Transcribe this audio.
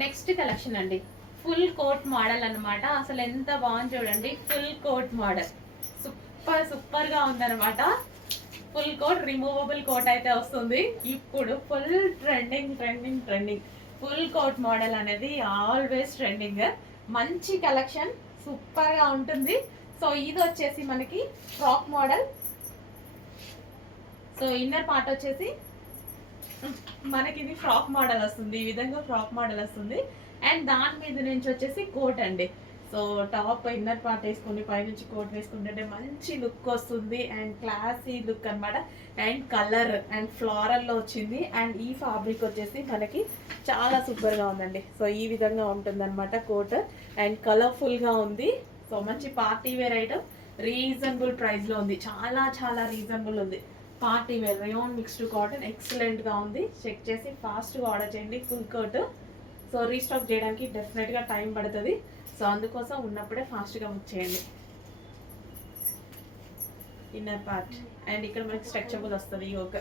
Next collection అండి, full coat model అన్నమాట. అసలు ఎంత బాగుంది చూడండి, ఫుల్ కోట్ మోడల్ సూపర్ గా ఉందన్నమాట. ఫుల్ కోట్, రిమూవబుల్ కోట్ అయితే వస్తుంది. ఇప్పుడు full trending full coat model అనేది ఆల్వేస్ ట్రెండింగ్. మంచి కలెక్షన్, సూపర్ గా ఉంటుంది. సో ఇది వచ్చేసి మనకి frock model. So inner part వచ్చేసి మనకి ఇది ఫ్రాక్ మోడల్ వస్తుంది, ఈ విధంగా ఫ్రాక్ మోడల్ వస్తుంది. అండ్ దాని మీద నుంచి వచ్చేసి కోట్ అండి. సో టాప్ ఇన్నర్ పార్ట్ వేసుకుని పైనుంచి కోట్ వేసుకుంటే మంచి లుక్ వస్తుంది అండ్ క్లాసీ లుక్ అనమాట. అండ్ కలర్ అండ్ ఫ్లోరల్లో వచ్చింది. అండ్ ఈ ఫ్యాబ్రిక్ వచ్చేసి మనకి చాలా సూపర్గా ఉందండి. సో ఈ విధంగా ఉంటుంది అనమాట కోట్. అండ్ కలర్ఫుల్గా ఉంది. సో మంచి పార్టీ వేర్ ఐటమ్, రీజనబుల్ ప్రైస్లో ఉంది. చాలా రీజనబుల్ ఉంది. Party wear rayon mixed cotton ఎక్సలెంట్గా ఉంది. చెక్ చేసి ఫాస్ట్గా ఆర్డర్ చేయండి ఫుల్ కోట్. సో రీస్టాక్ చేయడానికి డెఫినెట్గా టైం పడుతుంది. సో అందుకోసం ఉన్నప్పుడే ఫాస్ట్గా బుక్ చేయండి. ఇన్నర్ పార్ట్ అండ్ ఇక్కడ మనకి స్ట్రెచబుల్ వస్తుంది యోక్.